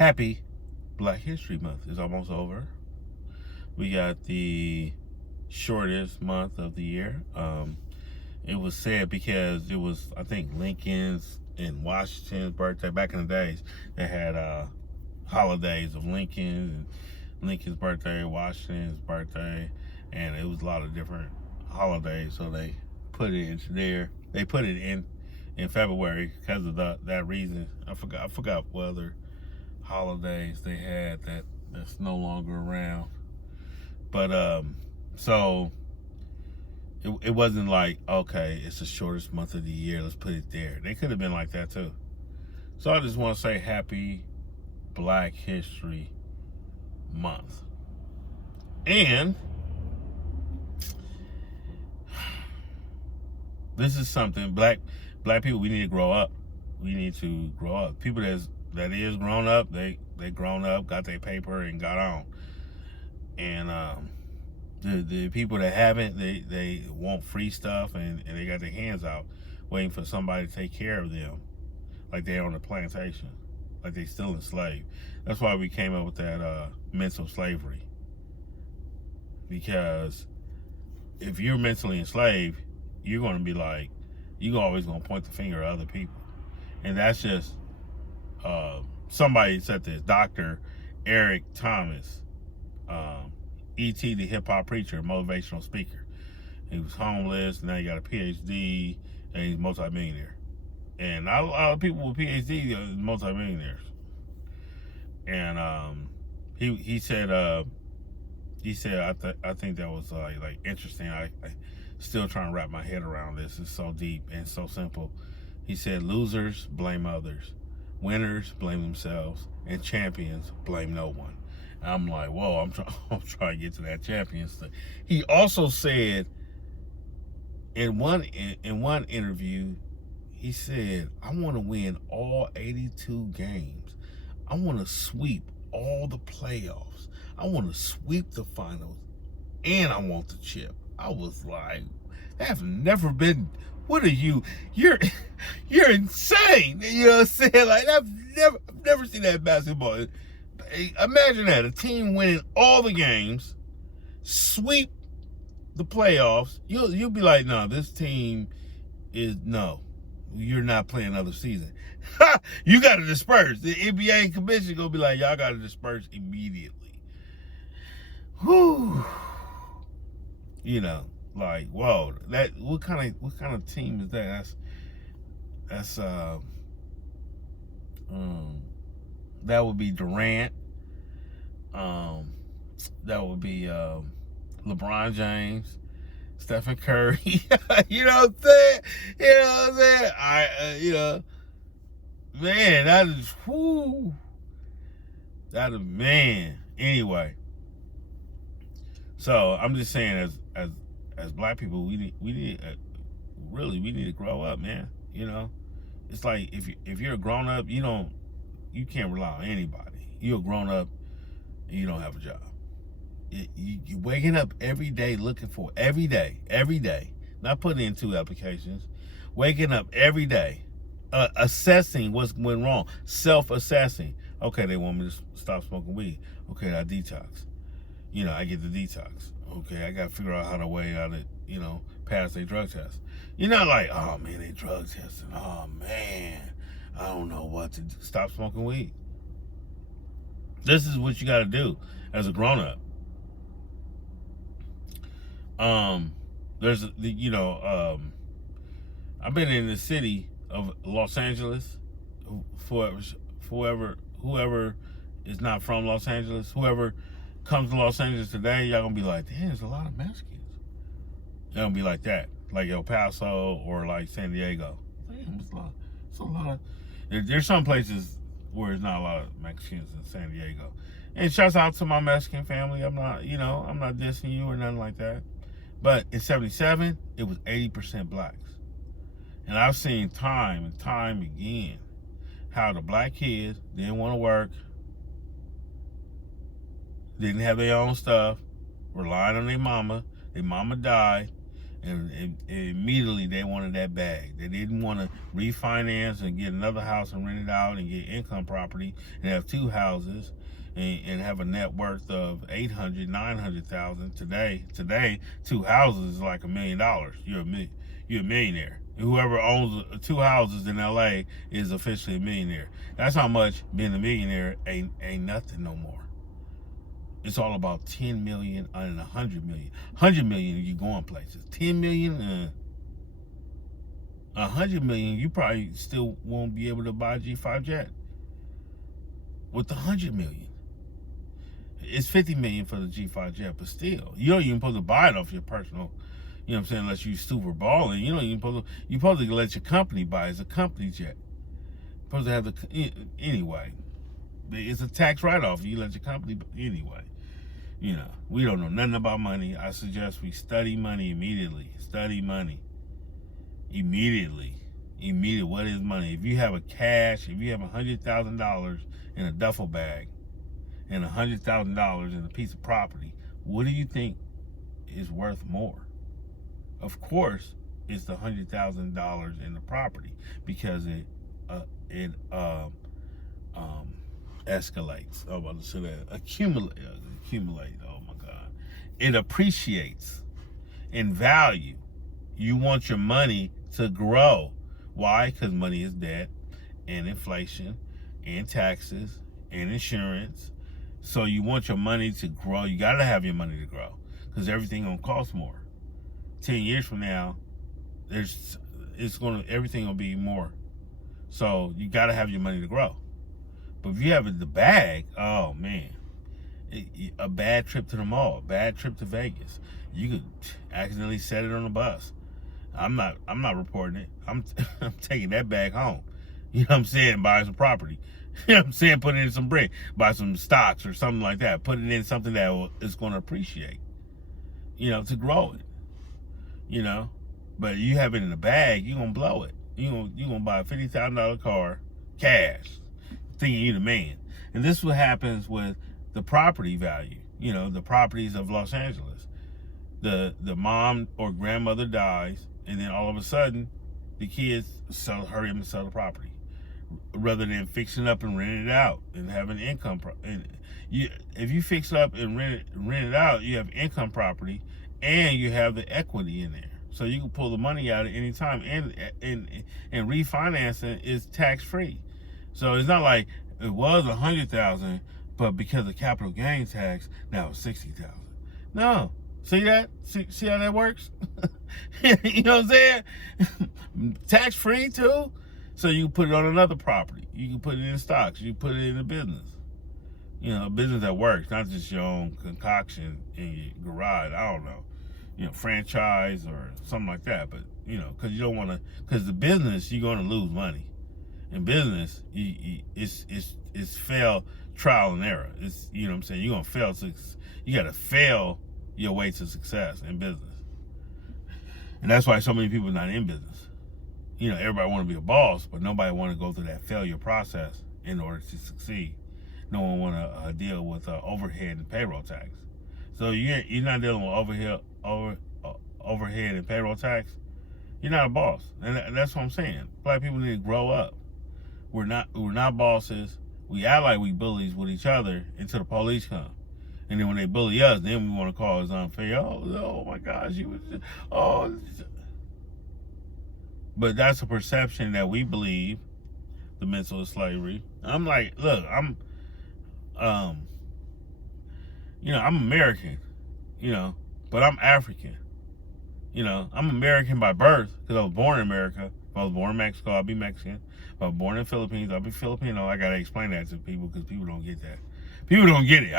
Happy Black History Month is almost over. We got the shortest month of the year. It was sad because it was, I think, Lincoln's and Washington's birthday. Back in the days, they had holidays of Lincoln's birthday, Washington's birthday, and it was a lot of different holidays. So they put it into there. They put it in February because of that reason. I forgot what other holidays they had that's no longer around. But so it wasn't like, okay, it's the shortest month of the year, let's put it there. They could have been like that too. So I just want to say happy Black History Month. And this is something black people, we need to grow up. We need to grow up. People that is grown up, they grown up, got their paper and got on. And the people that haven't, they want free stuff and they got their hands out waiting for somebody to take care of them, like they're on a plantation, like they still enslaved. That's why we came up with that mental slavery. Because if you're mentally enslaved, you're going to be like, you're always going to point the finger at other people. And that's just, somebody said this, Dr. Eric Thomas, E.T. the hip-hop preacher, motivational speaker. He was homeless, now he got a PhD, and he's a multimillionaire. And not a lot of people with PhD are multimillionaires. And he said I think that was like interesting. I still trying to wrap my head around this. It's so deep and so simple. He said, losers blame others, winners blame themselves, and champions blame no one. And I'm like, whoa, I'm trying to get to that champions thing. He also said in one interview, he said, I want to win all 82 games. I want to sweep all the playoffs. I want to sweep the finals, and I want the chip. I was like, that's never been. What are you? You're insane. You know what I'm saying? Like, I've never seen that in basketball. Imagine that, a team winning all the games, sweep the playoffs. You'll be like, no, this team is no. You're not playing another season. You got to disperse. The NBA commission gonna be like, y'all got to disperse immediately. Whew. You know, like, whoa, that what kind of team is that? That's that would be Durant. That would be LeBron James, Stephen Curry. You know what I'm saying? You know what I'm saying? You know, man, that is whoo. That is, man. Anyway, so I'm just saying, as black people, we need to grow up, man. You know, it's like if you're a grown up, you can't rely on anybody. You're a grown up and you don't have a job. You're waking up every day looking for every day, not putting in 2 applications, waking up every day, assessing what's went wrong, self-assessing. Okay, they want me to stop smoking weed. Okay, I detox. I get the detox. Okay, I got to figure out how to weigh out it, pass their drug test. You're not like, oh man, they drug testing. Oh man, I don't know what to do. Stop smoking weed. This is what you got to do as a grown up. I've been in the city of Los Angeles. Whoever is not from Los Angeles, whoever comes to Los Angeles today, y'all gonna be like, damn, there's a lot of Mexicans. Y'all gonna be like that, like El Paso or like San Diego. Damn, it's a lot of. There's some places where there's not a lot of Mexicans in San Diego. And shouts out to my Mexican family. I'm not dissing you or nothing like that. But in 77, it was 80% blacks. And I've seen time and time again how the black kids didn't want to work, didn't have their own stuff, relying on their mama. Their mama died, And immediately they wanted that bag. They didn't want to refinance and get another house and rent it out and get income property and have two houses and have a net worth of 800, 900,000. Today, two houses is like $1 million. You're a millionaire. Whoever owns two houses in LA is officially a millionaire. That's how much being a millionaire ain't nothing no more. It's all about 10 million and 100 million. 100 million, you going places. 10 million, 100 million, you probably still won't be able to buy a G5 jet. With the 100 million, it's 50 million for the G5 jet, but still, you don't even supposed to buy it off your personal. You know what I'm saying? Unless you super balling, you don't even supposed to let your company buy it. It's a company jet. You're supposed to have anyway. It's a tax write-off. You let your company anyway. You know, we don't know nothing about money. I suggest we study money immediately. Study money immediately. What is money? If you have if you have $100,000 in a duffel bag and $100,000 in a piece of property, what do you think is worth more? Of course, it's the $100,000 in the property because it escalates. Oh, about to say that. Accumulate. Oh my God, it appreciates in value. You want your money to grow. Why? Because money is debt, and inflation, and taxes, and insurance. So you want your money to grow. You gotta have your money to grow because everything gonna cost more. 10 years from now, everything gonna be more. So you gotta have your money to grow. But if you have the bag, oh man, a bad trip to the mall, a bad trip to Vegas, you could accidentally set it on a bus. I'm not reporting it. I'm taking that bag home. You know what I'm saying? Buy some property. You know what I'm saying? Put it in some brick. Buy some stocks or something like that. Put it in something that is going to appreciate. You know, to grow it. You know, but you have it in a bag, you're gonna blow it. You're gonna buy a $50,000 car, cash, thinking you're the man. And this is what happens with the property value. You know, the properties of Los Angeles. The mom or grandmother dies, and then all of a sudden, the kids hurry up and sell the property, rather than fixing up and renting it out and having income. If you fix it up and rent it out, you have income property. And you have the equity in there, so you can pull the money out at any time. And refinancing is tax free, so it's not like it was 100,000, but because of capital gains tax, now it's 60,000. No, see that? See how that works? You know what I'm saying? Tax free too, so you can put it on another property. You can put it in stocks. You can put it in a business. You know, a business that works, not just your own concoction in your garage. I don't know. You know, franchise or something like that. But, you know, because you don't want to, because the business, you're going to lose money. In business, it's fail, trial and error. It's, you know what I'm saying? You're going to fail. You got to fail your way to success in business. And that's why so many people are not in business. You know, everybody want to be a boss, but nobody want to go through that failure process in order to succeed. No one want to deal with overhead and payroll tax. So you're not dealing with overhead and payroll tax. You're not a boss, and that's what I'm saying. Black people need to grow up. We're not bosses. We act like we bullies with each other until the police come, and then when they bully us, then we want to call it unfair. Oh my gosh, But that's a perception that we believe. The mental of slavery. I'm like, look, I'm American, but I'm African. I'm American by birth because I was born in America. If I was born in Mexico, I'll be Mexican. If I was born in the Philippines, I'll be Filipino. I gotta explain that to people because people don't get that. People don't get it.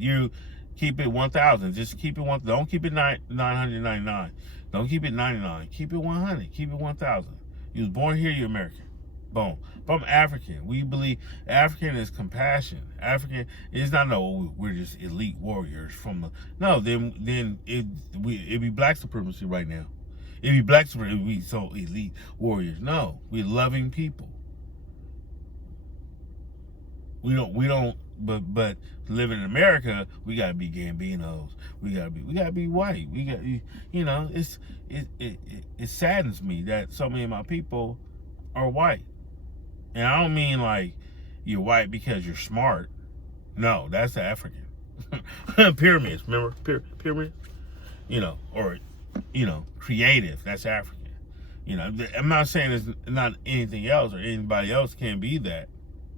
You keep it 1,000. Just keep it 1. Don't keep it 999. Don't keep it 99. Keep it 100. Keep it 1,000. You was born here, you're American. Boom. But I'm African. We believe African is compassion. African is not we're just elite warriors then it'd be black supremacy right now. It'd be black supremacy. It'd be so elite warriors. No, we're loving people. We don't but living in America, we gotta be Gambinos. We gotta be white. It saddens me that so many of my people are white. And I don't mean like you're white because you're smart. No, that's African. Pyramids, remember? Pyramids? Or creative, that's African. I'm not saying there's not anything else or anybody else can be that,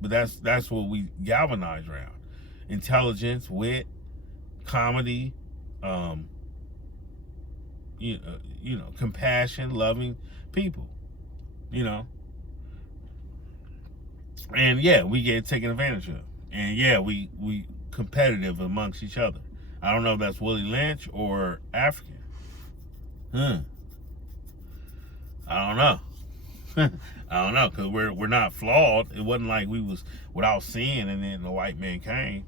but that's what we galvanize around. Intelligence, wit, comedy, compassion, loving people, and yeah, we get taken advantage of, and yeah, we competitive amongst each other. I don't know if that's Willie Lynch or African. I don't know. I don't know, because we're not flawed. It wasn't like we was without sin and then the white man came,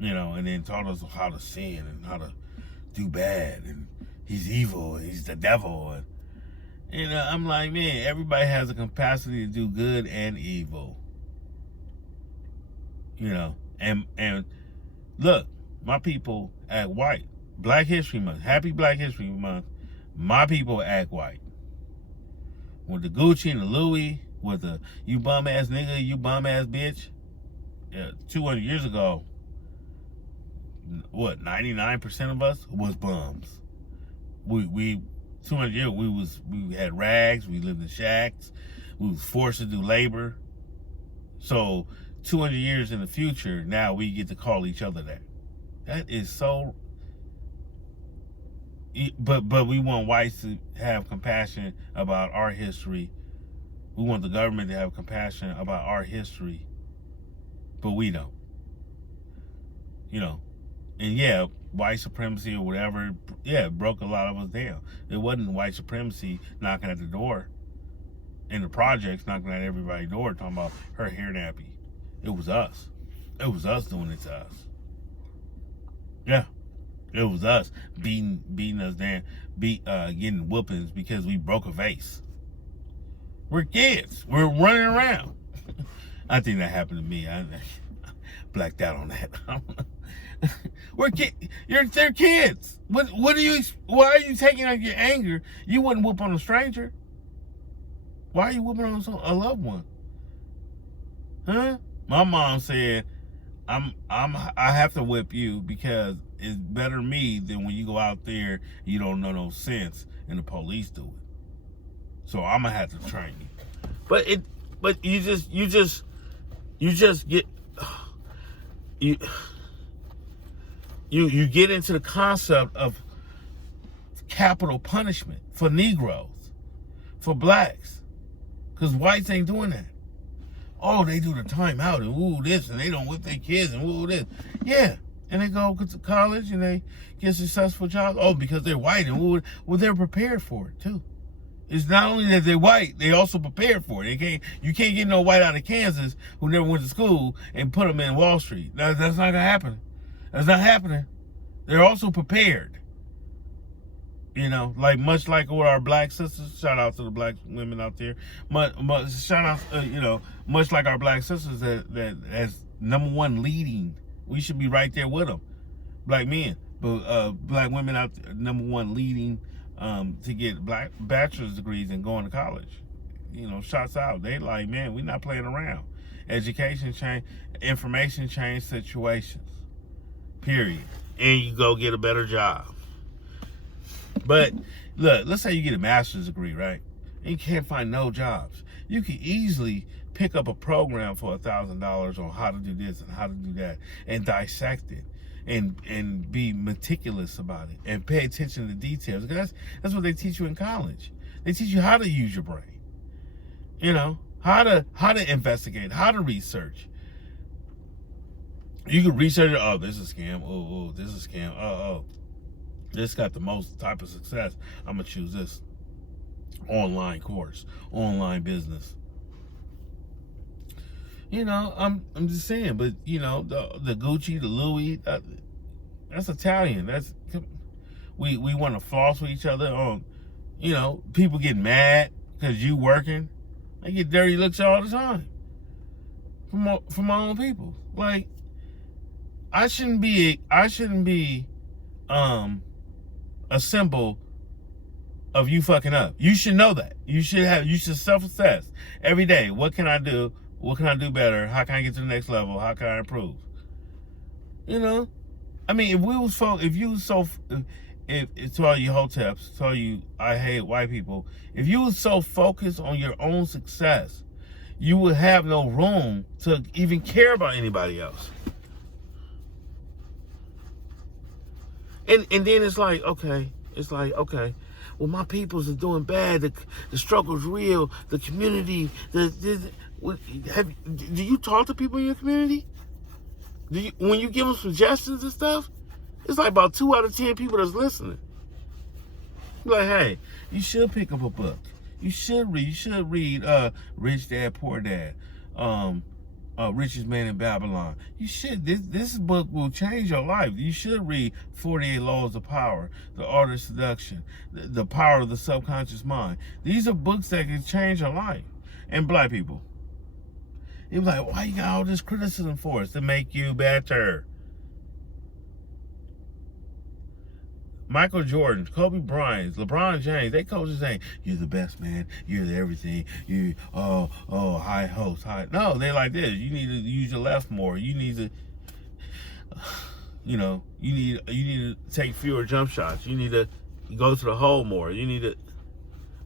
and then taught us how to sin and how to do bad, and he's evil and he's the devil. And I'm like, man, everybody has a capacity to do good and evil. And look, my people act white. Black History Month. Happy Black History Month. My people act white. With the Gucci and the Louis, with the you bum ass nigga, you bum ass bitch. 200 years ago, 99% of us was bums. We 200 years we had rags, we lived in shacks, we was forced to do labor. So 200 years in the future, now we get to call each other that. That is so. But we want whites to have compassion about our history. We want the government to have compassion about our history, but we don't. And yeah, white supremacy or whatever, yeah, it broke a lot of us down. It wasn't white supremacy knocking at the door in the projects, knocking at everybody's door, talking about her hair nappy. It was us. It was us doing it to us. Yeah. It was us beating us down, getting whoopings because we broke a vase. We're kids. We're running around. I think that happened to me. I blacked out on that. We're kids. They're kids. What are you? Why are you taking out your anger? You wouldn't whoop on a stranger. Why are you whooping on a loved one? Huh? My mom said, I have to whip you because it's better me than when you go out there you don't know no sense and the police do it. So I'm gonna have to train you. But you just get you get into the concept of capital punishment for Negroes, for blacks, because whites ain't doing that. Oh, they do the time out and woo this, and they don't whip their kids and woo this. Yeah, and they go to college and they get successful jobs. Oh, because they're white and woo. Well, they're prepared for it too. It's not only that they're white, they also prepared for it. You can't get no white out of Kansas who never went to school and put them in Wall Street. That's not gonna happen. That's not happening. They're also prepared. Much like what our black sisters, shout out to the black women out there, shout out, much like our black sisters that as number one leading, we should be right there with them, black men, but black women out there, number one leading to get black bachelor's degrees and going to college. Shots out. They like, man, we're not playing around. Education change, information change situations, period. And you go get a better job. But look, let's say you get a master's degree, right? And you can't find no jobs. You can easily pick up a program for $1,000 on how to do this and how to do that and dissect it and be meticulous about it and pay attention to details. Because that's what they teach you in college. They teach you how to use your brain. How to investigate, how to research. You can research it. Oh, this is a scam. Oh, this is a scam. Oh. This got the most type of success. I'm gonna choose this online course, online business. I'm just saying, but the Gucci, the Louis, that's Italian. That's we want to floss with each other on. People get mad because you working. I get dirty looks all the time from my own people. Like, I shouldn't be a symbol of you fucking up. You should know that. You should self-assess every day. What can I do? What can I do better? How can I get to the next level? How can I improve? You know? I mean, if to all you hoteps, to all you I hate white people, if you was so focused on your own success, you would have no room to even care about anybody else. And then it's like, okay, well, my peoples are doing bad. The struggle's real. The community. Do you talk to people in your community? When you give them suggestions and stuff, it's like about 2 out of 10 people that's listening. Like, hey, you should pick up a book. You should read. You should read Rich Dad Poor Dad, Richest Man in Babylon. You should. This book will change your life. You should read 48 Laws of Power, The Art of Seduction, The Power of the Subconscious Mind. These are books that can change your life. And black people, you're like, why you got all this criticism for us? To make you better. Michael Jordan, Kobe Bryant, LeBron James, they coaches saying, you're the best, man. You're the everything. You, high hopes, high. No, they like this. You need to use your left more. You need to, you need to take fewer jump shots. You need to go to the hole more. You need to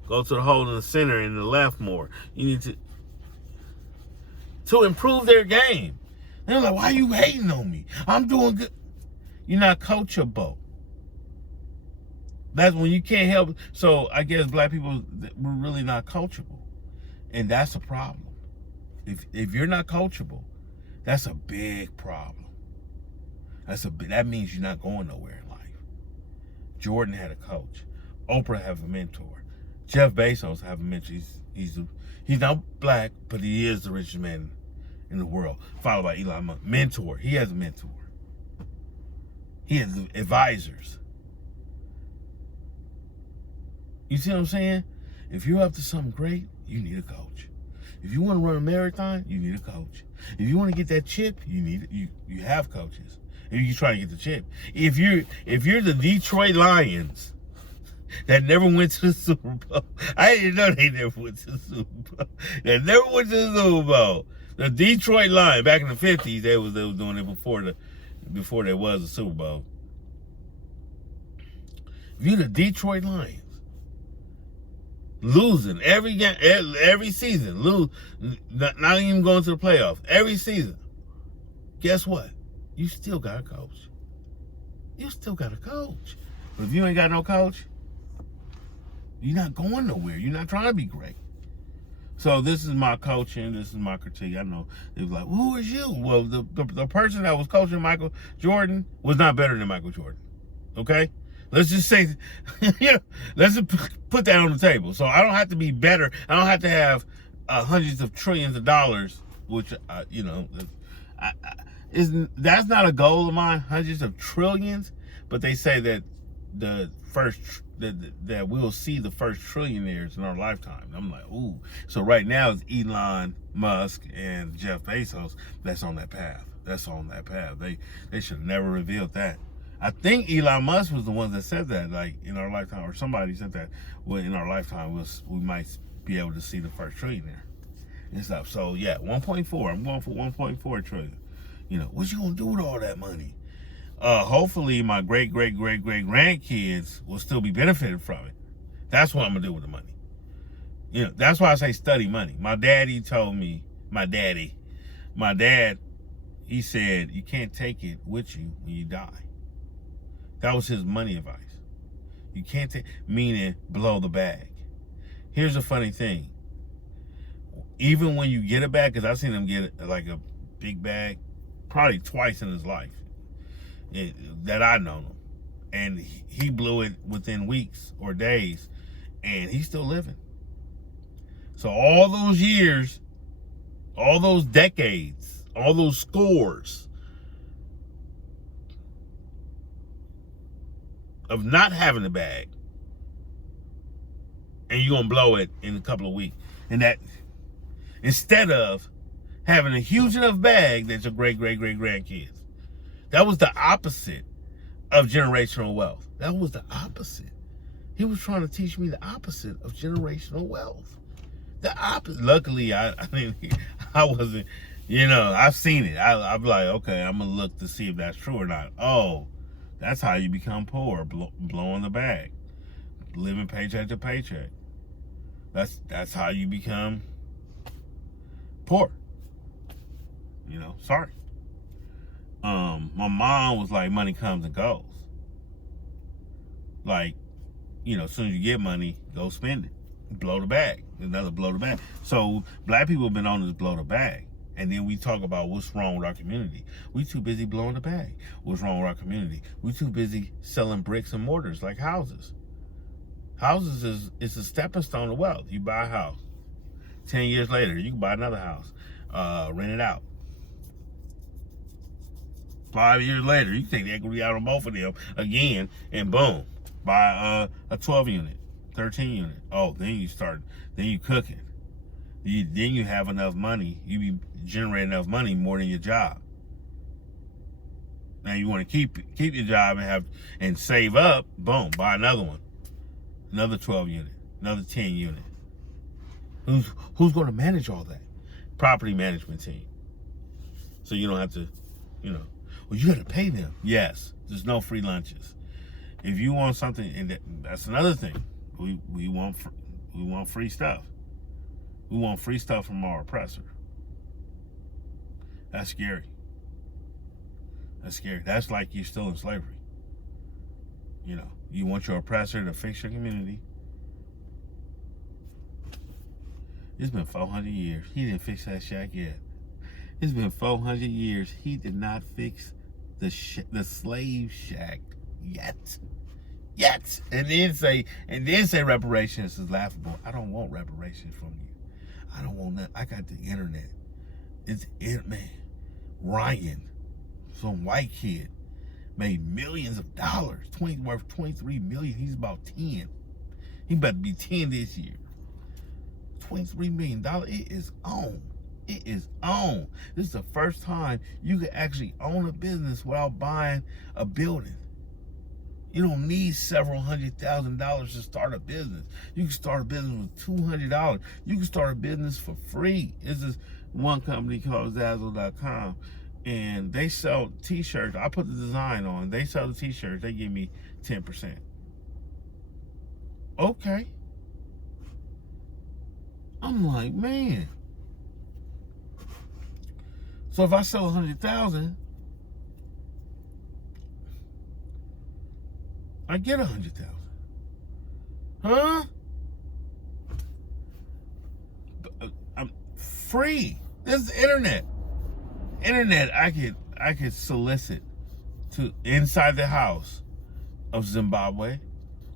go to the hole in the center and the left more. You need to improve their game. They're like, why are you hating on me? I'm doing good. You're not coachable. That's when you can't help. So I guess black people, we're really not coachable. And that's a problem. If you're not coachable, that's a big problem. That means you're not going nowhere in life. Jordan had a coach. Oprah have a mentor. Jeff Bezos have a mentor. He's not black, but he is the richest man in the world. Followed by Elon Musk. Mentor. He has a mentor. He has advisors. You see what I'm saying? If you're up to something great, you need a coach. If you want to run a marathon, you need a coach. If you want to get that chip, you have coaches. If you try to get the chip. If you're the Detroit Lions that never went to the Super Bowl. I didn't know they never went to the Super Bowl. They never went to the Super Bowl. The Detroit Lions back in the 50s, they was doing it before there was a Super Bowl. If you're the Detroit Lions, losing every game, every season, not even going to the playoffs, every season. Guess what? You still got a coach. You still got a coach. But if you ain't got no coach, you're not going nowhere. You're not trying to be great. So this is my coaching. This is my critique. I know it was like, who is you? Well, the person that was coaching Michael Jordan was not better than Michael Jordan. Okay? Let's just say, let's just put that on the table. So I don't have to be better. I don't have to have hundreds of trillions of dollars, which, that's not a goal of mine, hundreds of trillions. But they say that that we'll see the first trillionaires in our lifetime. I'm like, ooh. So right now it's Elon Musk and Jeff Bezos that's on that path. They should have never revealed that. I think Elon Musk was the one that said that, like, in our lifetime, or somebody said that, well, in our lifetime, we might be able to see the first trillionaire and stuff. So, yeah, 1.4. I'm going for 1.4 trillion. What you going to do with all that money? Hopefully, my great-great-great-great-grandkids will still be benefited from it. That's what I'm going to do with the money. That's why I say study money. My dad, he said, you can't take it with you when you die. That was his money advice. You can't take, meaning blow the bag. Here's the funny thing. Even when you get a bag, because I've seen him get like a big bag, probably twice in his life that I know him. And he blew it within weeks or days, and he's still living. So all those years, all those decades, all those scores of not having a bag, and you're gonna blow it in a couple of weeks. And that, instead of having a huge enough bag that's your great-great-great-grandkids. That was the opposite of generational wealth. That was the opposite. He was trying to teach me the opposite of generational wealth. The opposite. Luckily, I wasn't, I've seen it. I'm like, okay, I'm going to look to see if that's true or not. Oh, that's how you become poor, blowing the bag, living paycheck to paycheck. That's how you become poor. Sorry. My mom was like, money comes and goes. Like, as soon as you get money, go spend it. Blow the bag. Another blow the bag. So black people have been on this blow the bag. And then we talk about what's wrong with our community. We too busy blowing the bag. What's wrong with our community? We too busy selling bricks and mortars like houses. Houses is a stepping stone to wealth. You buy a house. 10 years later, you can buy another house. Rent it out. 5 years later, you can take the equity out on both of them again, and boom, buy a 12 unit, 13 unit. Oh, then you cooking. Then you have enough money. You be generating enough money more than your job. Now you want to keep your job and save up. Boom, buy another one, another 12 unit, another 10 unit. Who's going to manage all that? Property management team. So you don't have to, well, you got to pay them. Yes, there's no free lunches. If you want something, and that's another thing, we want free stuff. We want free stuff from our oppressor. That's scary. That's scary. That's like you're still in slavery. You want your oppressor to fix your community. It's been 400 years. He didn't fix that shack yet. It's been 400 years. He did not fix the slave shack yet. And then say reparations is laughable. I don't want reparations from you. I don't want that. I got the internet. Man. Ryan, some white kid, made millions of dollars. Worth 23 million. He's about 10. He about to be 10 this year. $23 million. It is on. It is on. This is the first time you can actually own a business without buying a building. You don't need several $100,000 to start a business. You can start a business with $200. You can start a business for free. This is one company called Zazzle.com, and they sell t-shirts. I put the design on. They sell the t-shirts. They give me 10%. Okay. I'm like, man. So if I sell 100,000, I get 100,000. Huh? I'm free. This is internet. Internet, I could solicit to inside the house of Zimbabwe,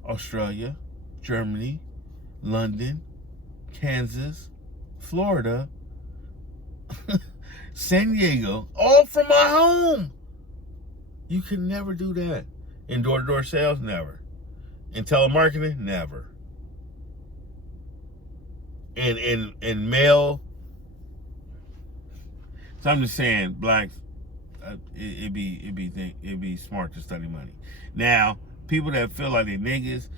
Australia, Germany, London, Kansas, Florida, San Diego, all from my home. You can never do that. In door-to-door sales, never. In telemarketing, never. In mail, so I'm just saying, blacks, it'd be smart to study money. Now, people that feel like they niggas,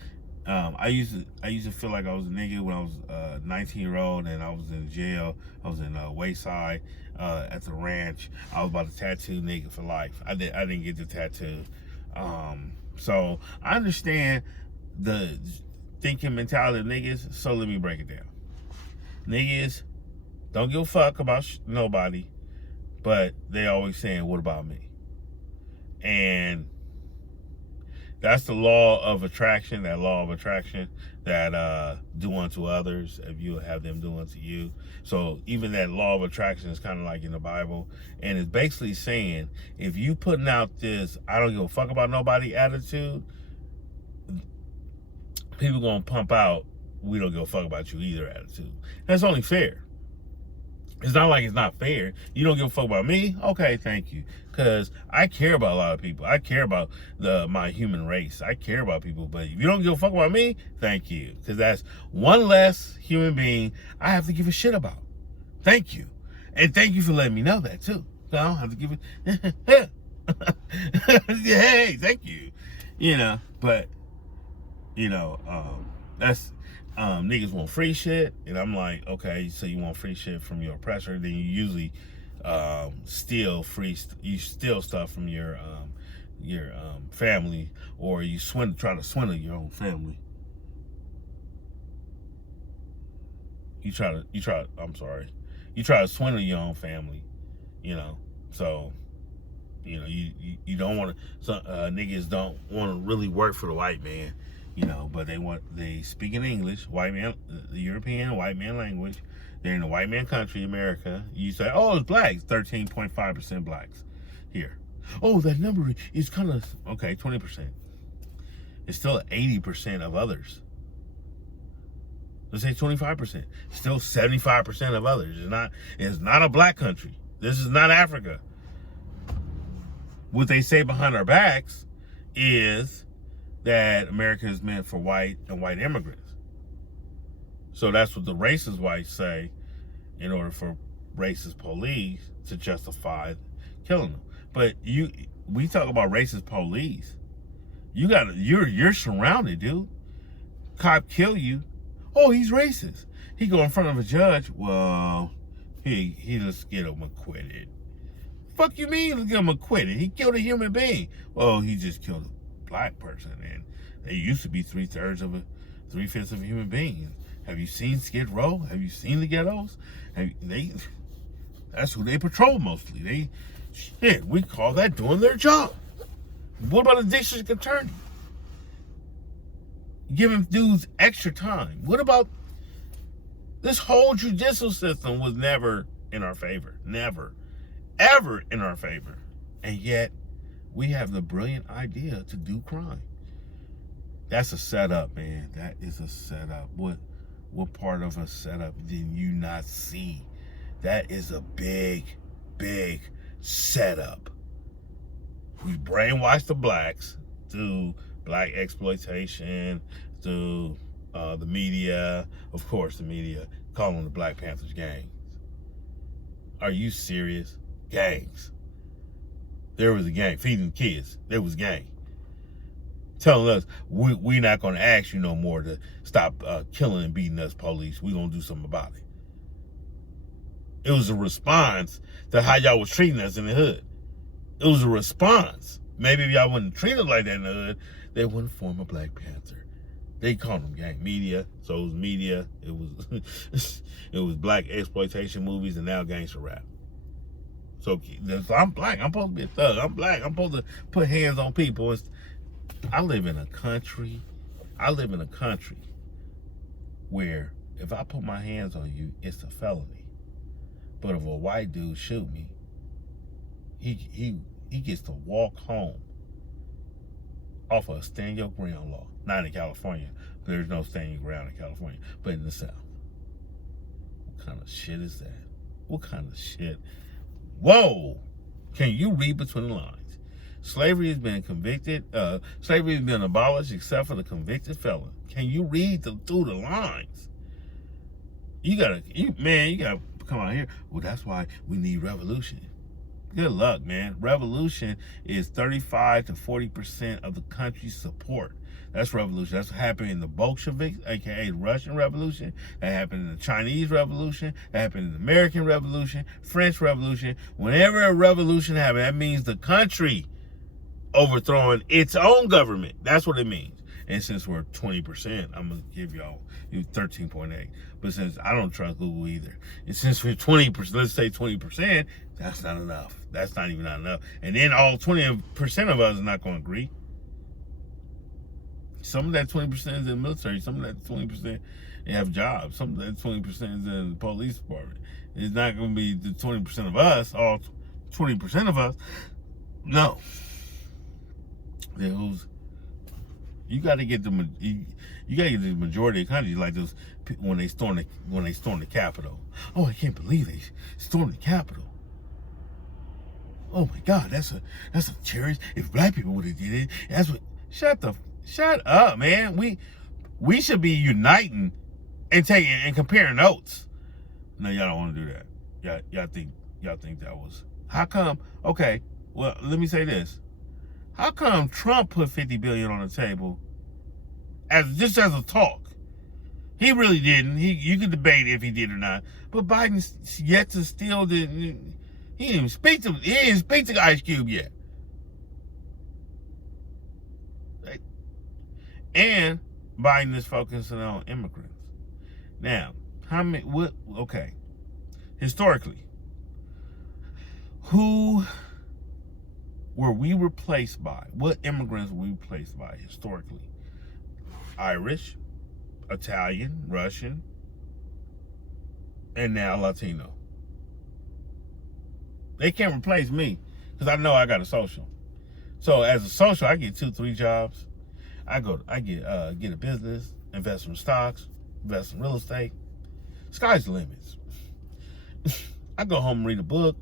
I used to feel like I was a nigga when I was a 19-year-old and I was in jail. I was in Wayside at the ranch. I was about to tattoo nigga for life. I didn't get the tattoo. So I understand the thinking mentality of niggas. So let me break it down. Niggas don't give a fuck about nobody, but they always saying, "What about me?" And that's the law of attraction, that do unto others if you have them do unto you. So even that law of attraction is kind of like in the Bible. And it's basically saying, if you putting out this, I don't give a fuck about nobody attitude, people going to pump out, we don't give a fuck about you either attitude. That's only fair. It's not like it's not fair. You don't give a fuck about me? Okay, thank you. Because I care about a lot of people. I care about my human race. I care about people. But if you don't give a fuck about me, thank you. Because that's one less human being I have to give a shit about. Thank you. And thank you for letting me know that too. So I don't have to give it. Hey, thank you. But that's niggas want free shit, and I'm like, okay, so you want free shit from your oppressor, then you usually steal stuff from your family, or you try to swindle your own family. You try to swindle your own family, so you don't want to. So niggas don't want to really work for the white man, but they speak in English, white man, the European white man language. They're in the white man country, America. You say, oh, it's blacks, 13.5% blacks here. Oh, that number is kind of okay, 20%. It's still 80% of others. Let's say 25%. Still 75% of others. It's not a black country. This is not Africa. What they say behind our backs is that America is meant for white and white immigrants. So that's what the racist whites say in order for racist police to justify killing them. But we talk about racist police. You're surrounded, dude. Cop kill you. Oh, he's racist. He go in front of a judge. Well, he just get him acquitted. Fuck you mean let's get him acquitted? He killed a human being. Well, he just killed a black person, and they used to be 3/5 of a human being. Have you seen Skid Row? Have you seen the ghettos? That's who they patrol mostly. We call that doing their job. What about the district attorney? Giving dudes extra time. What about this whole judicial system was never in our favor. Never, ever in our favor. And yet, we have the brilliant idea to do crime. That's a setup, man. That is a setup. What part of a setup did you not see? That is a big, big setup. We brainwashed the blacks through black exploitation, through the media, of course, the media calling the Black Panthers gangs. Are you serious? Gangs. There was a gang feeding kids. There was a gang telling us we're not going to ask you no more to stop killing and beating us, police. We're going to do something about it. It was a response to how y'all was treating us in the hood. It was a response. Maybe if y'all wouldn't treat it like that in the hood, they wouldn't form a Black Panther. They called them gang media, so it was media. It was it was black exploitation movies, and now gangster rap. So I'm black. I'm supposed to be a thug. I'm black. I'm supposed to put hands on people. I live in a country where if I put my hands on you, it's a felony. But if a white dude shoot me, he gets to walk home off of a stand your ground law. Not in California. There's no stand your ground in California, but in the South. What kind of shit is that? What kind of shit? Whoa! Can you read between the lines? Slavery has been slavery has been abolished except for the convicted felon. Can you read through the lines? You gotta come out here. Well, that's why we need revolution. Good luck, man. Revolution is 35 to 40% of the country's support. That's revolution. That's what happened in the Bolsheviks, aka the Russian Revolution. That happened in the Chinese Revolution. That happened in the American Revolution, French Revolution. Whenever a revolution happens, that means the country overthrowing its own government. That's what it means. And since we're 20%, I'm going to give y'all 13.8. But since I don't trust Google either, and since we're 20%, let's say 20%, that's not enough. That's not even not enough. And then all 20% of us is not going to agree. Some of that 20% is in the military. Some of that 20% have jobs. Some of that 20% is in the police department. It's not going to be the 20% of us, all 20% of us. No. You got to get the majority of the country, like those when they stormed the Capitol. Oh, I can't believe they stormed the Capitol. Oh my God, that's a terrorist. If black people would have did it, shut up, man. We should be uniting and comparing notes. No, y'all don't want to do that. Y'all think that was how come? Okay, Well, let me say this. How come Trump put $50 billion on the table just as a talk? He really didn't. You could debate if he did or not. But Biden's yet to still didn't. He didn't even speak to Ice Cube yet. And Biden is focusing on immigrants. Now, okay. Historically, who were we replaced by? What immigrants were we replaced by historically? Irish, Italian, Russian, and now Latino. They can't replace me because I know I got a social. So as a social, I get 2-3 jobs. I get a business, invest in stocks, invest in real estate. Sky's the limits. I go home and read a book.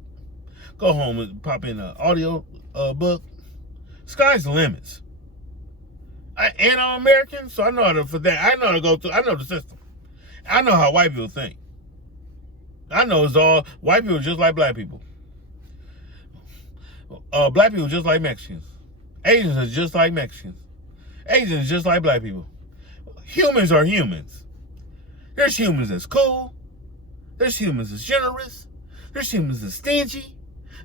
Go home and pop in an audio book. Sky's the limits. And I'm American, so I know how to for that. I know how to go through. I know the system. I know how white people think. I know it's all white people just like black people. Black people just like Mexicans. Asians are just like Mexicans. Asians just like black people. Humans are humans. There's humans that's cool. There's humans that's generous. There's humans that's stingy.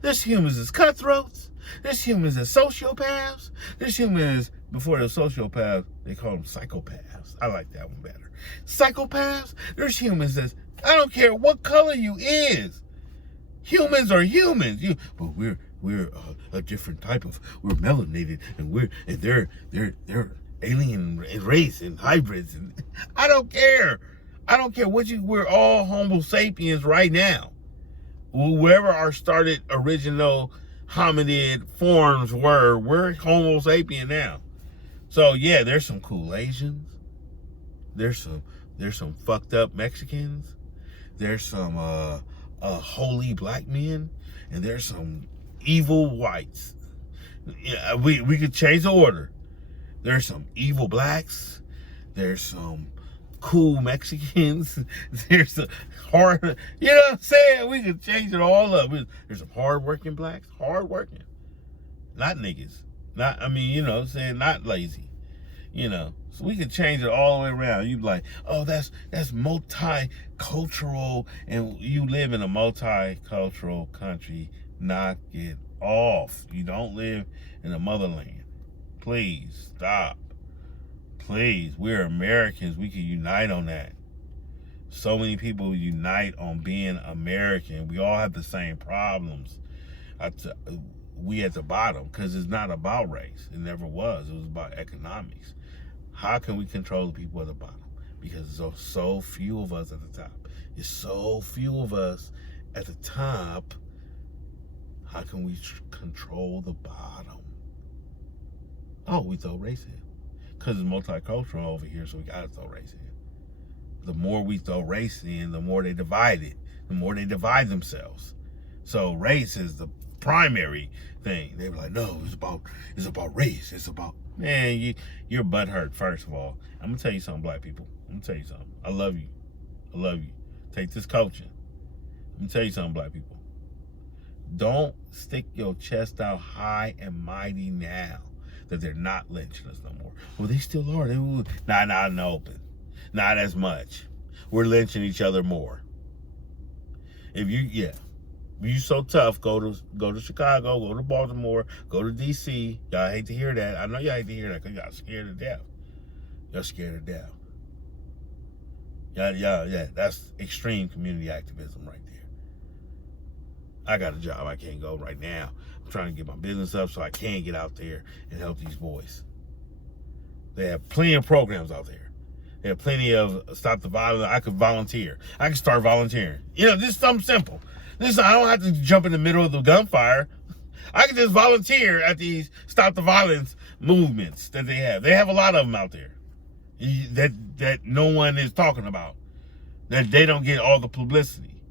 There's humans that's cutthroats. There's humans that's sociopaths. There's humans, before they're sociopaths, they call them psychopaths. I like that one better. Psychopaths. There's humans that's, I don't care what color you is. Humans are humans. But we're a different type of, we're melanated, and they're alien race and hybrids, and I don't care what we're all Homo sapiens right now. Wherever our original hominid forms were, we're Homo sapien now. So yeah, there's some cool Asians. There's some fucked up Mexicans. There's some holy black men, and there's some evil whites. Yeah, we could change the order. There's some evil blacks. There's some cool Mexicans. There's some hard, you know what I'm saying? We could change it all up. There's some hardworking blacks, hardworking, not niggas. Not, I mean, you know what I'm saying, not lazy. You know, so we could change it all the way around. You'd be like, oh, that's multicultural, and you live in a multicultural country. Knock it off. You don't live in a motherland. Please stop. Please, we're Americans. We can unite on that. So many people unite on being American. We all have the same problems. We at the bottom, because it's not about race. It never was. It was about economics. How can we control the people at the bottom? Because there's so few of us at the top. There's so few of us at the top. How can we control the bottom? Oh, we throw race in. Because it's multicultural over here, so we got to throw race in. The more we throw race in, the more they divide it. The more they divide themselves. So race is the primary thing. They were like, no, it's about race. It's about, man, you're butthurt, first of all. I'm going to tell you something, black people. I'm going to tell you something. I love you. I love you. Take this coaching. I'm going to tell you something, black people. Don't stick your chest out high and mighty now that they're not lynching us no more. Well, they still are. Not in the open. Not as much. We're lynching each other more. If you so tough, go to Chicago, go to Baltimore, go to DC. Y'all hate to hear that. I know y'all hate to hear that because y'all scared to death. Y'all scared to death. Yeah, that's extreme community activism right there. I got a job. I can't go right now. I'm trying to get my business up so I can get out there and help these boys. They have plenty of programs out there. They have plenty of Stop the Violence. I could volunteer. I can start volunteering. You know, just something simple. Listen, I don't have to jump in the middle of the gunfire. I can just volunteer at these Stop the Violence movements that they have. They have a lot of them out there that no one is talking about, that they don't get all the publicity.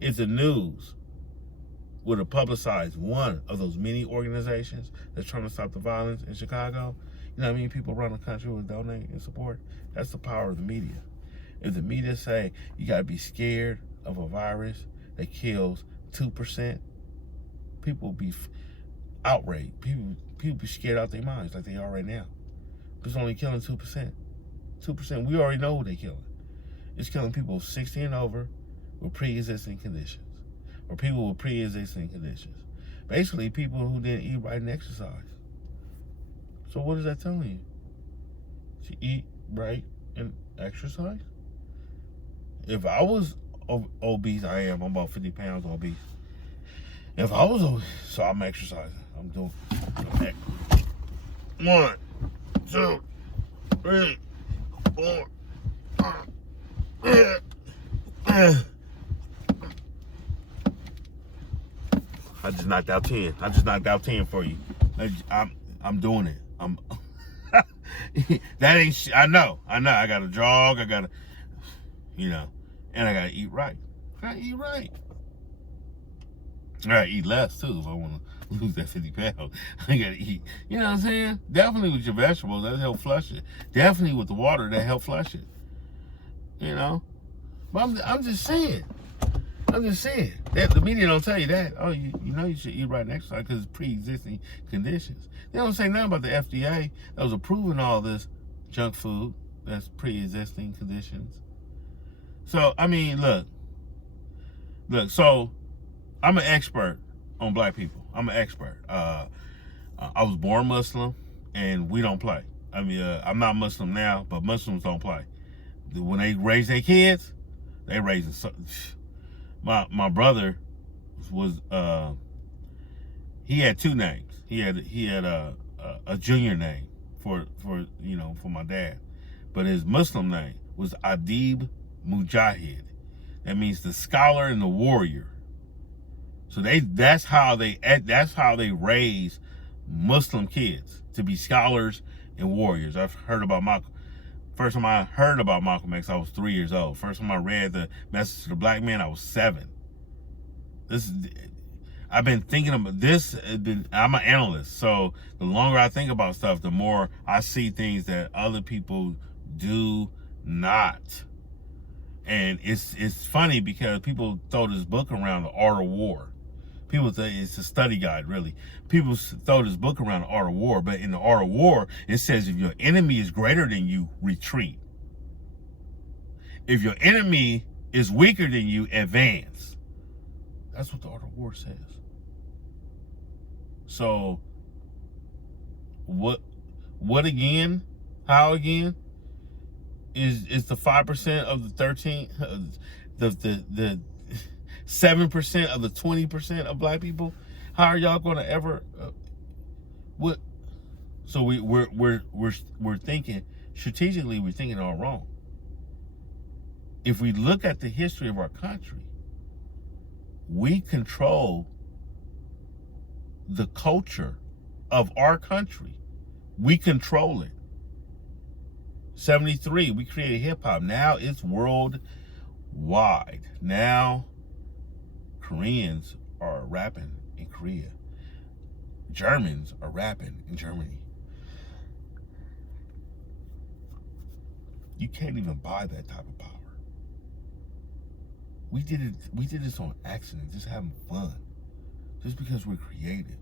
It's the news would have publicized one of those many organizations that's trying to stop the violence in Chicago. You know what I mean? People around the country will donate and support. That's the power of the media. If the media say you got to be scared of a virus that kills 2%, People be outraged. People be scared out their minds like they are right now. It's only killing 2%. 2%. We already know who they killing. It's killing people 60 and over with pre-existing conditions, or people with pre-existing conditions. Basically, people who didn't eat right and exercise. So what is that telling you? To eat right and exercise? If I was obese, I'm about 50 pounds obese. If I was obese, so I'm exercising. I'm doing okay. 1, 2, 3, 4. I just knocked out 10. I just knocked out 10 for you. I'm doing it. That ain't. I know. I gotta jog. I gotta, and I gotta eat right. I gotta eat right. I gotta eat less too if I want to lose that 50 pounds. I gotta eat. You know what I'm saying? Definitely with your vegetables, that help flush it. Definitely with the water, that help flush it. But I'm just saying. That the media don't tell you that. Oh, you should eat right and exercise because it's pre-existing conditions. They don't say nothing about the FDA that was approving all this junk food that's pre-existing conditions. So, I mean, look. So, I'm an expert on black people. I'm an expert. I was born Muslim, and we don't play. I mean, I'm not Muslim now, but Muslims don't play. When they raise their kids, they raising. My brother was he had two names. He had a junior name for my dad, but his Muslim name was Adib Mujahid. That means the scholar and the warrior. So that's how they raise Muslim kids, to be scholars and warriors. I've heard about Malcolm. First time I heard about Malcolm X, I was 3 years old. First time I read the Message to the Black Man, I was 7. I've been thinking about this. I'm an analyst, so the longer I think about stuff, the more I see things that other people do not. And it's funny because people throw this book around, The Art of War. People think it's a study guide, really. People throw this book around, The Art of War, but in The Art of War, it says if your enemy is greater than you, retreat. If your enemy is weaker than you, advance. That's what The Art of War says. So, what again? How again? Is the 5% of the 13, the 7% of the 20% of black people? How are y'all going to ever? What? So we're thinking strategically. We're thinking all wrong. If we look at the history of our country, we control the culture of our country. We control it. 73, we created hip hop. Now it's worldwide. Now Koreans are rapping in Korea. Germans are rapping in Germany. You can't even buy that type of power. We did this on accident, just having fun. Just because we're creative.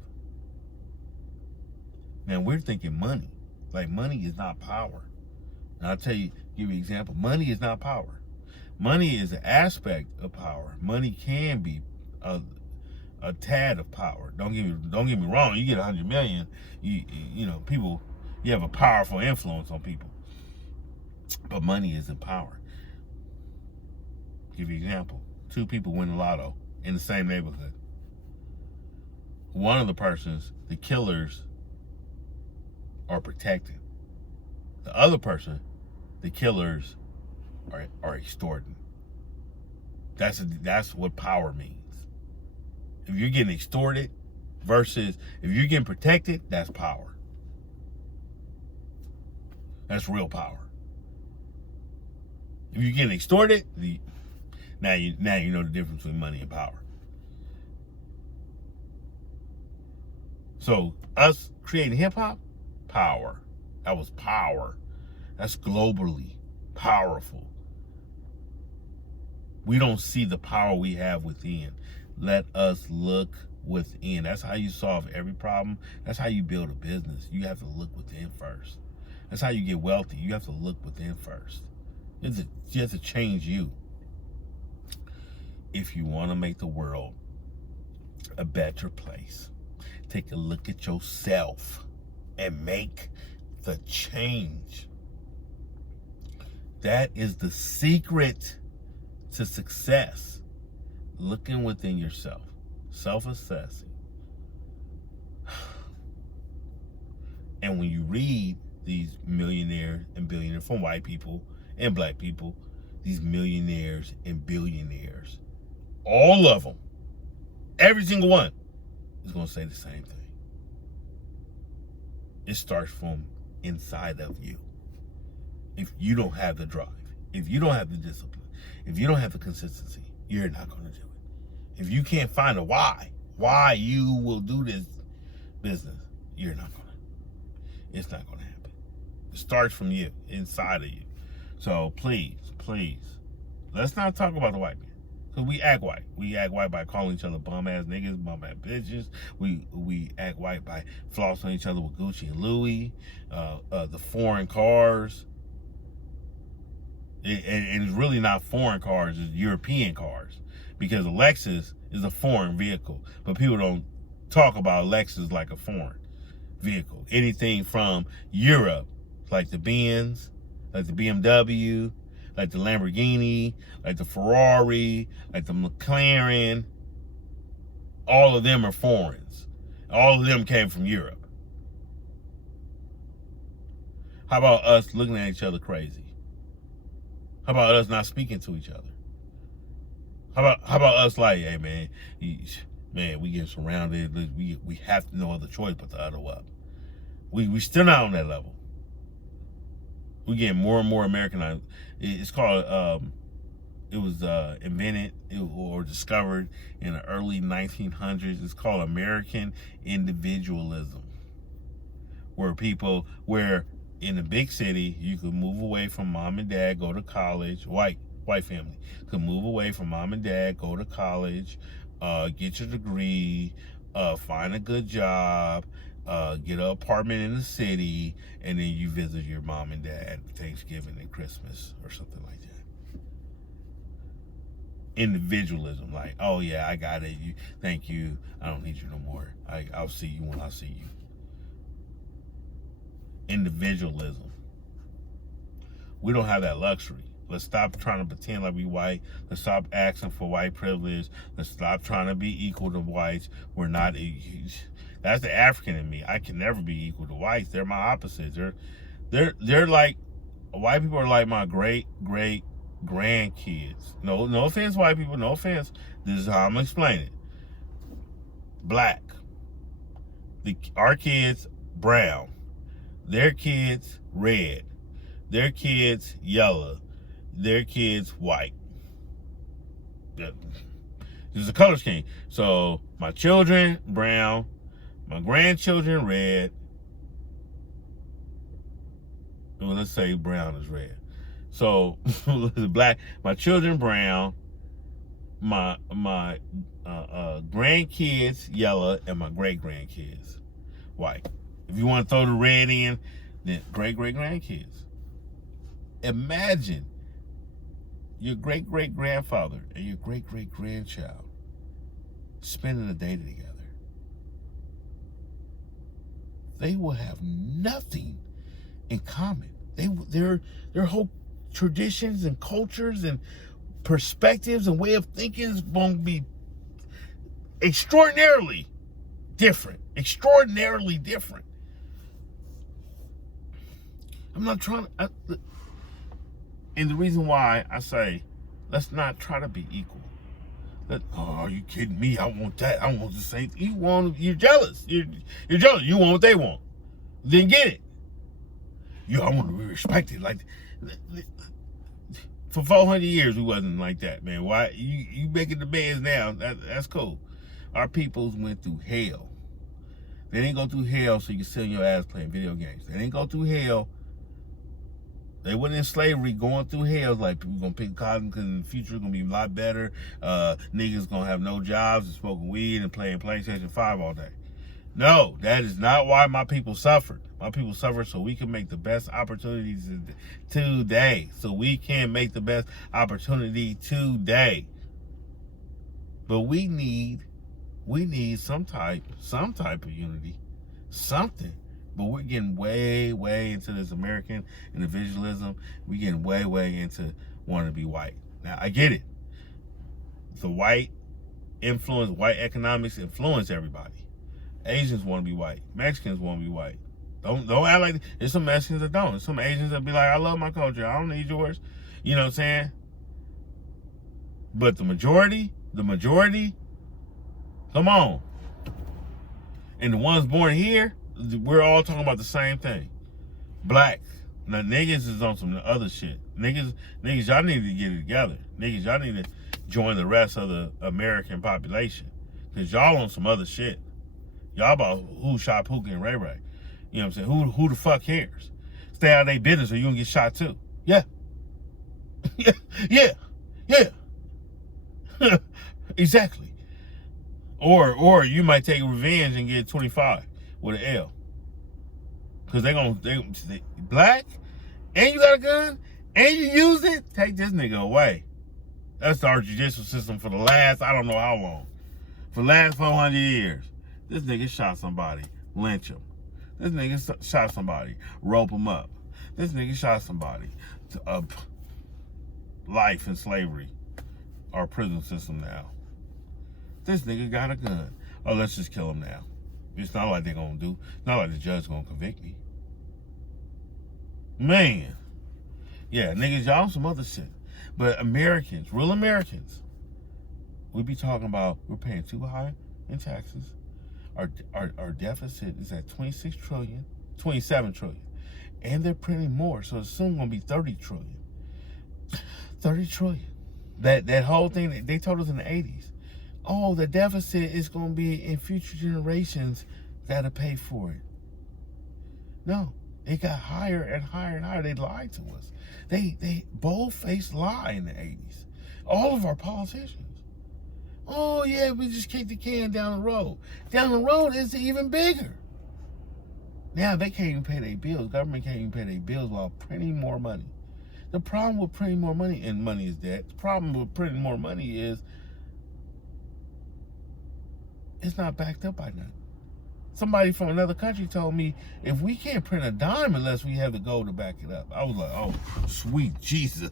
Now we're thinking money. Like money is not power. And I'll give you an example. Money is not power. Money is an aspect of power. Money can be a tad of power. Don't get me wrong. You get 100 million, people. You have a powerful influence on people. But money isn't power. Give you an example. 2 people win the lotto in the same neighborhood. One of the persons, the killers, are protected. The other person, the killers, are extorting. That's what power means. If you're getting extorted versus if you're getting protected, that's power. That's real power. If you're getting extorted, now you know the difference between money and power. So us creating hip hop, power. That was power. That's globally powerful. We don't see the power we have within. Let us look within. That's how you solve every problem. That's how you build a business. You have to look within first. That's how you get wealthy. You have to look within first. You have to change you. If you want to make the world a better place, take a look at yourself and make the change. That is the secret to success. Looking within yourself, self-assessing. And when you read these millionaires and billionaires, from white people and black people, these millionaires and billionaires, all of them, every single one, is going to say the same thing. It starts from inside of you. If you don't have the drive, if you don't have the discipline, if you don't have the consistency, you're not going to do it. If you can't find a why you will do this business, you're not going to. It's not going to happen. It starts from you, inside of you. So please, let's not talk about the white man. Because we act white. We act white by calling each other bum-ass niggas, bum-ass bitches. We act white by flossing each other with Gucci and Louis, the foreign cars. And it's really not foreign cars, it's European cars. Because a Lexus is a foreign vehicle. But people don't talk about Lexus like a foreign vehicle. Anything from Europe, like the Benz, like the BMW, like the Lamborghini, like the Ferrari, like the McLaren, all of them are foreigns. All of them came from Europe. How about us looking at each other crazy? How about us not speaking to each other? How about us like, hey man, we get surrounded. We have no other choice but to utter up. We still not on that level. We get more and more Americanized. It's called, it was invented or discovered in the early 1900s. It's called American individualism. Where in a big city, you could move away from mom and dad, go to college, white family, could move away from mom and dad, go to college, get your degree, find a good job, get an apartment in the city, and then you visit your mom and dad Thanksgiving and Christmas or something like that. Individualism, like, oh yeah, I got it. Thank you. I don't need you no more. I'll see you when I see you. Individualism. We don't have that luxury. Let's stop trying to pretend like we white. Let's stop asking for white privilege. Let's stop trying to be equal to whites. We're not. That's the African in me. I can never be equal to whites. They're my opposites. They're like, white people are like my great grandkids. No offense, white people. No offense. This is how I'm explaining it. Black. Our kids brown. Their kids red. Their kids yellow. Their kids white. This is a color scheme. So my children brown, my grandchildren red. Well, let's say brown is red. So black. My children brown. My grandkids yellow, and my great grandkids white. If you want to throw the red in, then great grandkids. Imagine your great grandfather and your great grandchild spending a day together. They will have nothing in common. Their whole traditions and cultures and perspectives and way of thinking is going to be extraordinarily different. Extraordinarily different. I'm not trying to... And the reason why I say, let's not try to be equal. Are you kidding me? I want that. I want the same. You're jealous. You're jealous. You want what they want. Then get it. I want to be respected. Like, for 400 years, we wasn't like that, man. Why? You making the bands now. That's cool. Our peoples went through hell. They didn't go through hell so you can sit on your ass playing video games. They didn't go through hell They went in slavery, going through hell. Like, people gonna pick cotton because in the future it's gonna be a lot better. Niggas gonna have no jobs and smoking weed and playing PlayStation 5 all day. No, that is not why my people suffered. My people suffered so we can make the best opportunities today. So we can make the best opportunity today. But we need some type of unity, something. But we're getting way into this American individualism. We're getting way into wanting to be white. Now, I get it. The white economics influence everybody. Asians want to be white. Mexicans want to be white. Don't act like there's some Mexicans that don't. There's some Asians that be like, I love my culture. I don't need yours. You know what I'm saying? But the majority, come on. And the ones born here, we're all talking about the same thing. Black. Now, niggas is on some other shit. Niggas, y'all need to get it together. Niggas, y'all need to join the rest of the American population. Because y'all on some other shit. Y'all about who shot Pookie and Ray Ray. You know what I'm saying? Who the fuck cares? Stay out of their business or you gonna get shot too. Yeah. yeah. Exactly. Or you might take revenge and get 25 with an L. Cause they black, and you got a gun, and you use it, take this nigga away. That's our judicial system for the last, I don't know how long. For the last 400 years. This nigga shot somebody, lynch him. This nigga shot somebody, rope him up. This nigga shot somebody. Life in slavery. Our prison system now. This nigga got a gun. Oh, let's just kill him now. It's not like they're gonna do. It's not like the judge gonna convict me. Man. Yeah, niggas, y'all on some other shit. But Americans, real Americans, we be talking about we're paying too high in taxes. Our deficit is at 27 trillion. And they're printing more, so it's soon gonna be 30 trillion. 30 trillion. That whole thing, they told us in the 80s. Oh, the deficit is gonna be in future generations gotta pay for it. No, it got higher and higher and higher. They lied to us. They bold-faced lie in the 80s. All of our politicians. Oh, yeah, we just kicked the can down the road. Down the road is even bigger. Now they can't even pay their bills. Government can't even pay their bills while printing more money. The problem with printing more money, and money is debt. The problem with printing more money is it's not backed up by nothing. Somebody from another country told me, if we can't print a dime unless we have the gold to back it up. I was like, oh, sweet Jesus.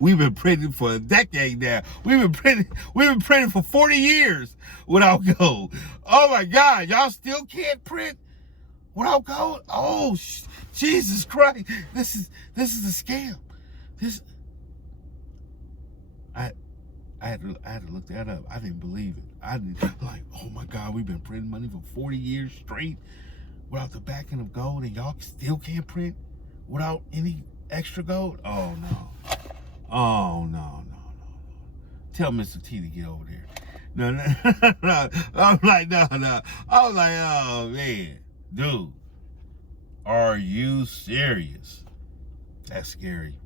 We've been printing for a decade now. We've been printing for 40 years without gold. Oh my God, y'all still can't print without gold? Oh, Jesus Christ. This is a scam. I had to look that up. I didn't believe it. Like, oh my God, we've been printing money for 40 years straight without the backing of gold, and y'all still can't print without any extra gold? Oh no. Oh no. Tell Mr. T to get over there. No. I'm like, no. I was like, oh man. Dude, are you serious? That's scary.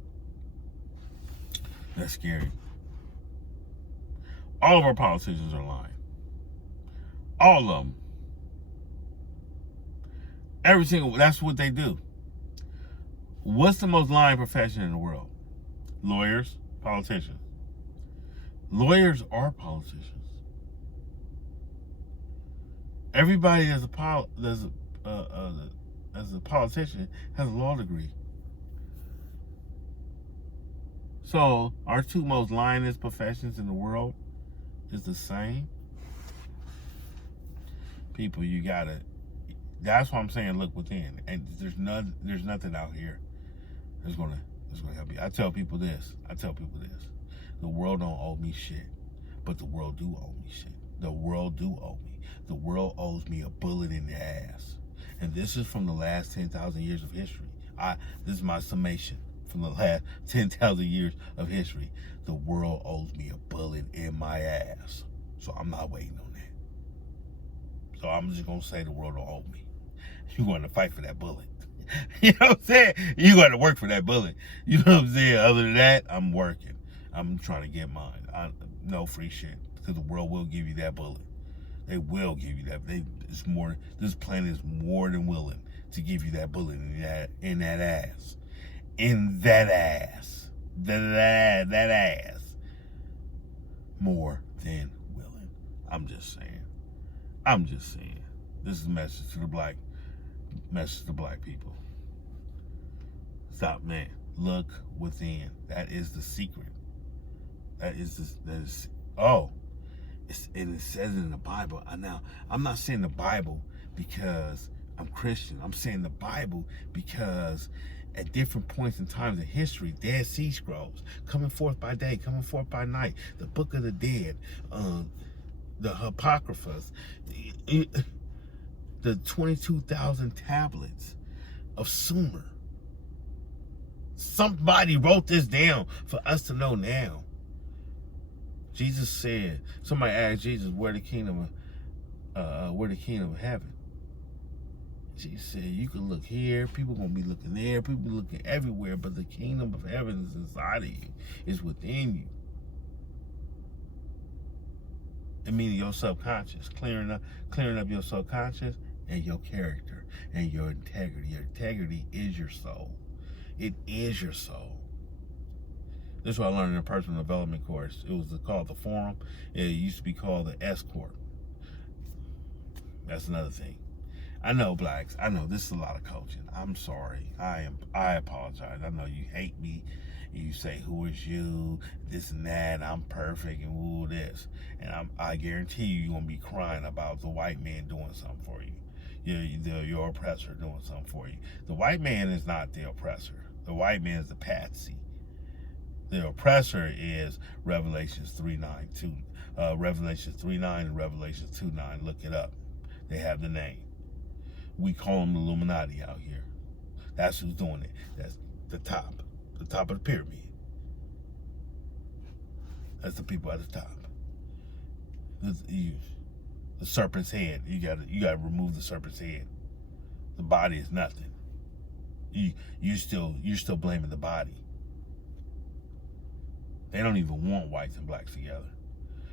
That's scary. All of our politicians are lying. All of them. Every single, that's what they do. What's the most lying profession in the world? Lawyers, politicians. Lawyers are politicians. Everybody as a politician has a law degree. So our two most lyingest professions in the world is the same. People, you gotta. That's why I'm saying look within, and there's nothing out here that's gonna help you. I tell people this. The world don't owe me shit, but the world do owe me shit. The world do owe me. The world owes me a bullet in the ass, and this is from the last 10,000 years of history. This is my summation from the last 10,000 years of history. The world owes me a bullet in my ass, so I'm not waiting on that. So I'm just gonna say the world don't owe me. You're going to fight for that bullet. You know what I'm saying? You got to work for that bullet. You know what I'm saying? Other than that, I'm working. I'm trying to get mine. No free shit, because the world will give you that bullet. They will give you that. It's more. This planet is more than willing to give you that bullet in that ass, that ass. More than willing. I'm just saying. This is a message to black people. Stop, man. Look within. That is the secret. And it says it in the Bible. Now, I'm not saying the Bible because I'm Christian. I'm saying the Bible because at different points in times in history, Dead Sea Scrolls, coming forth by day, coming forth by night, the Book of the Dead, the Apocryphas, the 22,000 tablets of Sumer. Somebody wrote this down for us to know now. Jesus said, somebody asked Jesus, where the kingdom of heaven? Jesus said, you can look here, people gonna be looking there, people be looking everywhere, but the kingdom of heaven is inside of you, is within you. It means your subconscious, clearing up your subconscious and your character and your integrity. Your integrity is your soul. It is your soul. This is what I learned in a personal development course. It was called the Forum. It used to be called the Escort. That's another thing. I know, blacks. I know this is a lot of coaching. I'm sorry. I apologize. I know you hate me. You say, who is you? This and that. I'm perfect and all this. And I guarantee you're going to be crying about the white man doing something for you. Your oppressor doing something for you. The white man is not the oppressor. The white man is the patsy. The oppressor is Revelations 3:9, Revelations 3:9 and Revelations 2:9. Look it up. They have the name. We call them the Illuminati out here. That's who's doing it. That's the top of the pyramid. That's the people at the top. The serpent's head. You gotta remove the serpent's head. The body is nothing. You're still blaming the body. They don't even want whites and blacks together.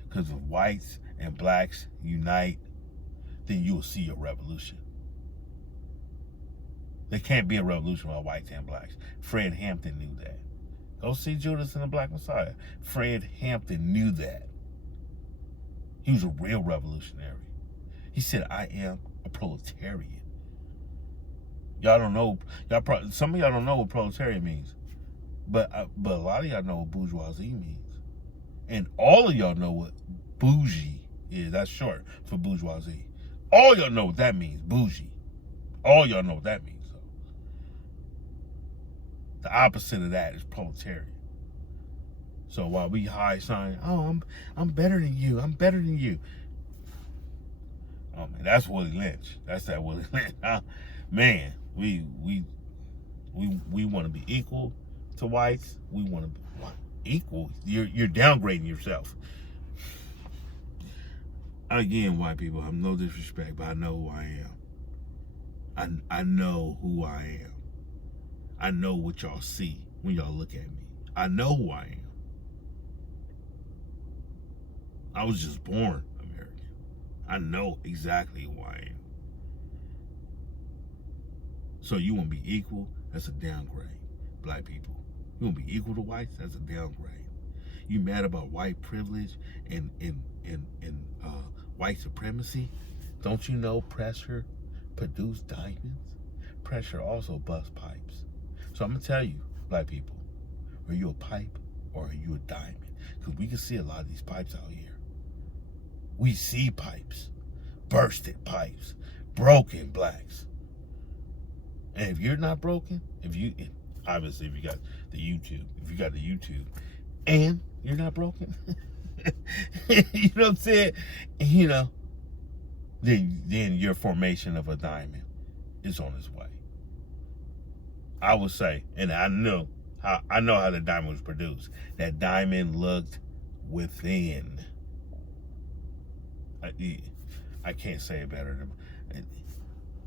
Because if whites and blacks unite, then you will see a revolution. There can't be a revolution without whites and blacks. Fred Hampton knew that. Go see Judas and the Black Messiah. Fred Hampton knew that. He was a real revolutionary. He said, I am a proletarian. Y'all don't know. Some of y'all don't know what proletarian means. But a lot of y'all know what bourgeoisie means. And all of y'all know what bougie is. That's short for bourgeoisie. All y'all know what that means, bougie. All y'all know what that means. So. The opposite of that is proletarian. So while we high sign, oh, I'm better than you. I'm better than you. Oh man, that's Willie Lynch. That's that Willie Lynch. Man, we want to be equal to whites. We want to be equal. You're downgrading yourself. Again, white people, I'm no disrespect, but I know who I am. I know who I am. I know what y'all see when y'all look at me. I know who I am. I was just born American. I know exactly who I am. So you want to be equal? That's a downgrade, black people. You want to be equal to whites? That's a downgrade. You mad about white privilege and white supremacy? Don't you know pressure produces diamonds? Pressure also busts pipes. So I'm going to tell you, black people, are you a pipe or are you a diamond? Because we can see a lot of these pipes out here. We see pipes, bursted pipes, broken blacks. And if you're not broken, obviously if you got the YouTube, and you're not broken, you know what I'm saying? Then your formation of a diamond is on its way. I would say, and I know how the diamond was produced. That diamond looked within. I can't say it better than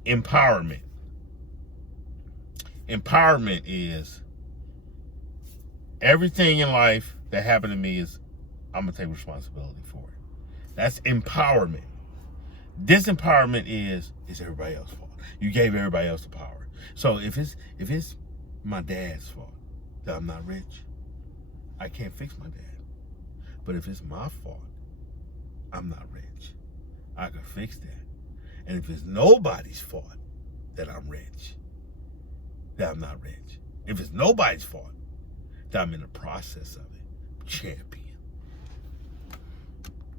empowerment. Empowerment is everything in life that happened to me is I'm gonna take responsibility for it. That's empowerment. Disempowerment is everybody else's fault. You gave everybody else the power. So if it's my dad's fault that I'm not rich, I can't fix my dad. But if it's my fault, I'm not rich, I can fix that. And if it's nobody's fault that I'm rich, that I'm not rich. If it's nobody's fault that I'm in the process of it, champion.